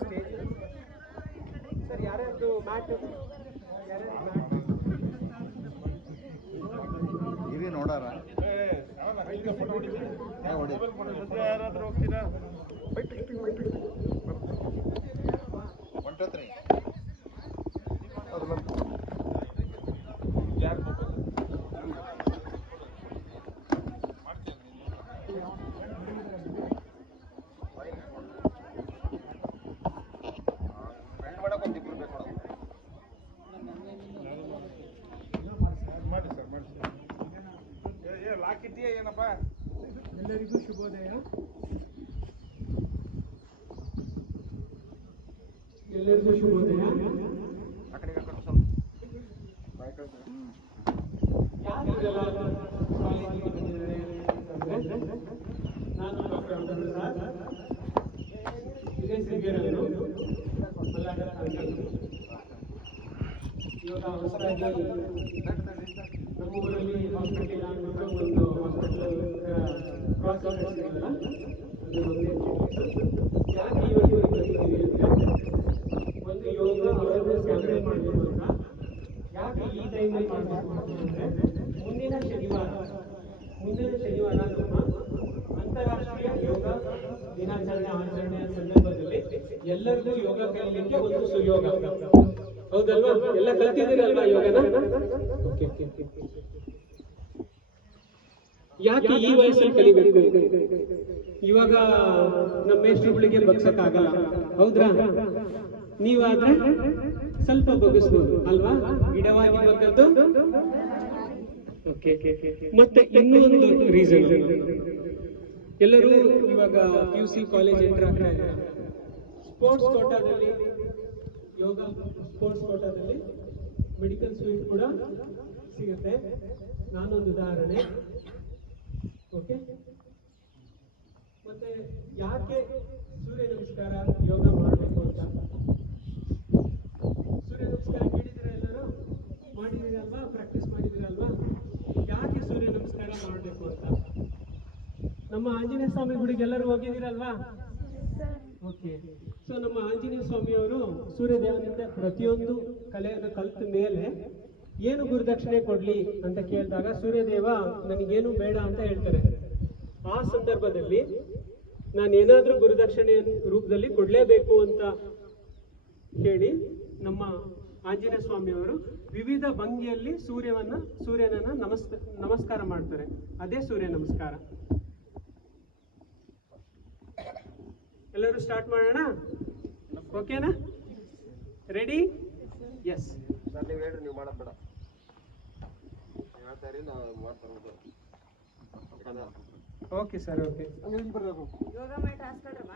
Stage sir ಯಾರ್ಯಾರ್ದು mat ಇರಿ ನೋಡಾರ ಯಾರಾದ್ರೂ ಹೋಗ್ತೀರಾ ಹೊಂಟತ್ರಿ ಲಾಕಿದ್ದೀಯಾ ಏನಪ್ಪ? ಎಲ್ಲರಿಗೂ ಶುಭೋದಯ. ಎಲ್ಲರಿಗೂ ಶುಭೋದಯ. ಯಾರಿಗೆಲ್ಲ ಕಾಲೇಜಿಗೆ ಬಂದಿದ್ದಾರೆ ಅಂತಂದ್ರೆ ನಾನು ಡಾಕ್ಟರ್ ಅಬ್ದುಲ್ ರಜಾಕ್, ಇದೇ ಸಿರಿಗೆರೆಯವರು, ಮಲ್ಲಾಡ ತಾಲೂಕು. ಇವಾಗ ಹೊಸದಾಗಿ ನಮ್ಮ ಊರಲ್ಲಿ ಹಾಸ್ಪಿಟಲ್ ಆಗ್ಬಿಟ್ಟು ಒಂದು ಹಾಸ್ಪಿಟಲ್ ಕ್ರಾಸ್ ಆಗಿರಲ್ಲ, ಅದು ಒಂದೇ ಯಾಕೆ ಇವತ್ತು ಬಂದಿದ್ದೀವಿ ಅಂದರೆ ಒಂದು ಯೋಗ ಅವೇರ್ನೆಸ್ ಕ್ಯಾಂಪೇನ್ ಮಾಡಬೇಕು ಅಂತ. ಯಾಕೆ ಈ ಟೈಮಲ್ಲಿ ಮಾಡಬೇಕು ಅಂತಂದರೆ ಮುಂದಿನ ಶನಿವಾರ ನಮ್ಮ ಅಂತಾರಾಷ್ಟ್ರೀಯ ಯೋಗ ಆಚರಣೆಯ ಸಂದರ್ಭದಲ್ಲಿ ಎಲ್ಲರಿಗೂ ಯೋಗ ಕಲಿಯಲಿಕ್ಕೆ ಒಂದು ಸುಯೋಗ. ಹೌದಲ್ವಾ? ಎಲ್ಲ ಕಲ್ತಿದ್ದೀರಲ್ವಾ ಯೋಗನ? ಯಾಕೆ ಈ ವಯಸ್ಸಲ್ಲಿ ಕಲಿಬೇಕು? ಇವಾಗ ನಮ್ಮ ಮೇಷ್ಟ್ರುಗಳಿಗೆ ಬಗ್ಸಕ್ಕಾಗಲ್ಲ, ಹೌದ್ರಾ? ನೀವಾದ್ರೆ ಸ್ವಲ್ಪ ಬಗ್ಗಿಸ್ಬೋದು ಅಲ್ವಾ? ಗಿಡವಾಗಿ ಬಗ್ಗದ್ದು. ಮತ್ತೆ ಇನ್ನೂ ಒಂದು ರೀಸನ್, ಎಲ್ಲರೂ ಇವಾಗ PUC ಕಾಲೇಜ್ ಎಂಟರ್ ಆಗ್ತಾ ಇದ್ದಾರೆ. ಸ್ಪೋರ್ಟ್ಸ್ ಕೋಟಾದಲ್ಲಿ ಯೋಗ, ಸ್ಪೋರ್ಟ್ಸ್ ಕೋಟಾದಲ್ಲಿ ಮೆಡಿಕಲ್ ಸ್ವೀಟ್ ಕೂಡ ಸಿಗುತ್ತೆ. ನಾನೊಂದು ಉದಾಹರಣೆ. ಓಕೆ, ಮತ್ತೆ ಯಾಕೆ ಸೂರ್ಯ ನಮಸ್ಕಾರ ಯೋಗ ಮಾಡಬೇಕು ಅಂತ? ಸೂರ್ಯ ನಮಸ್ಕಾರ ಕೇಳಿದ್ರೆ ಎಲ್ಲರೂ ಮಾಡಿದಿರಲ್ವಾ? ಪ್ರಾಕ್ಟೀಸ್ ಮಾಡಿದಿರಲ್ವಾ? ಯಾಕೆ ಸೂರ್ಯ ನಮಸ್ಕಾರ ಮಾಡಬೇಕು ಅಂತ? ನಮ್ಮ ಆಂಜನೇಯ ಸ್ವಾಮಿ ಗುಡಿಗೆ ಎಲ್ಲರೂ ಹೋಗಿದ್ದೀರಲ್ವಾ? ಓಕೆ, ಸೊ ನಮ್ಮ ಆಂಜನೇಯ ಸ್ವಾಮಿಯವರು ಸೂರ್ಯದೇವನಿಂದ ಪ್ರತಿಯೊಂದು ಕಲೆಯನ್ನು ಕಲಿತ ಮೇಲೆ ಏನು ಗುರುದಕ್ಷಿಣೆ ಕೊಡ್ಲಿ ಅಂತ ಕೇಳಿದಾಗ ಸೂರ್ಯದೇವ ನನಗೇನು ಬೇಡ ಅಂತ ಹೇಳ್ತಾರೆ. ಆ ಸಂದರ್ಭದಲ್ಲಿ ನಾನೇನಾದ್ರೂ ಗುರುದಕ್ಷಿಣೆ ರೂಪದಲ್ಲಿ ಕೊಡ್ಲೇಬೇಕು ಅಂತ ಹೇಳಿ ನಮ್ಮ ಆಂಜನೇಯ ಸ್ವಾಮಿಯವರು ವಿವಿಧ ಭಂಗಿಯಲ್ಲಿ ಸೂರ್ಯನನ್ನ ನಮಸ್ಕಾರ ಮಾಡ್ತಾರೆ. ಅದೇ ಸೂರ್ಯ ನಮಸ್ಕಾರ. ಎಲ್ಲರೂ ಸ್ಟಾರ್ಟ್ ಮಾಡೋಣ, ಓಕೆನಾ? ರೆಡಿ? ಎಸ್ ಸರ್, ನೀವು ಹೇಳ್ರಿ, ನೀವು ಮಾಡೋದು ಬೇಡ ಹೇಳ್ತಾರಿ, ನಾವು ಮಾಡ್ತಾರೆ. Okay sir, okay. ಯೋಗ ಮಾಡಿ ಹಾಸ್ಕೊಳ್ರಮ್ಮ.